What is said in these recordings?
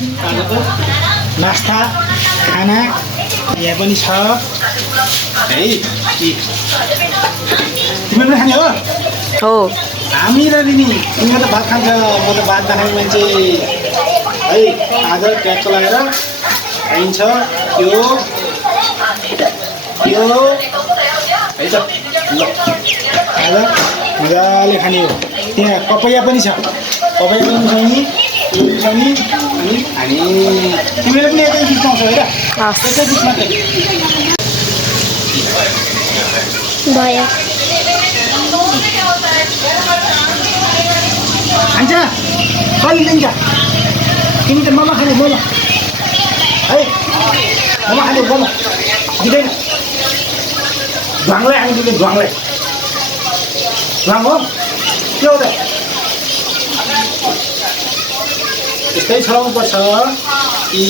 आजको नास्ता खाना यहाँ पनि छ है। तिमीले पनि खाने हो? हो हामी र नि तिमीले त भात खान्छ, म त भात नखाने मान्छे है। आज ट्याक्क लगाएर खाइन्छ यो है त। ल आज मजाले खाने हो। त्यहाँ पपैया पनि छ, पपैया पनि छ नि, यो पनि छ नि। अनि खाने तिमीले पनि एकै पिस पाउँछौ है त, एकै पिस मात्रै भयो। खान्छ कहिले दिन्छ? तिमी त मोमो खाने, मोमो है, मोमो खाने मोमो दिँदैन। ढ्वाङलाई हामी दिँदैन, ढ्वाङलाई। ढ्वाङ हो के हो त? यस्तै चलाउनु पर्छ कि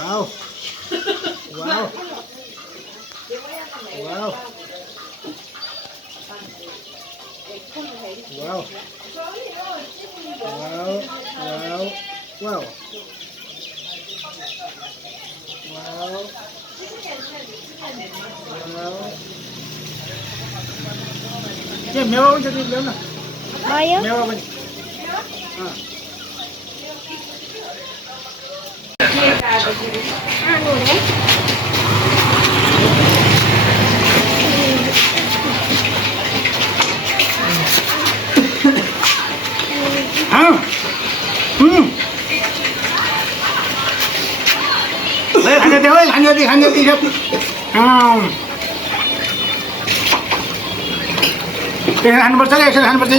Wow. Wow. Wow. Wow. Wow. Wow. Wow. Wow. Wow. Cái mèo không cho đi lớn nào. भयो। Mèo không đi. खाने सब खानुपर्छ क्या, एकछिन खानुपर्छ।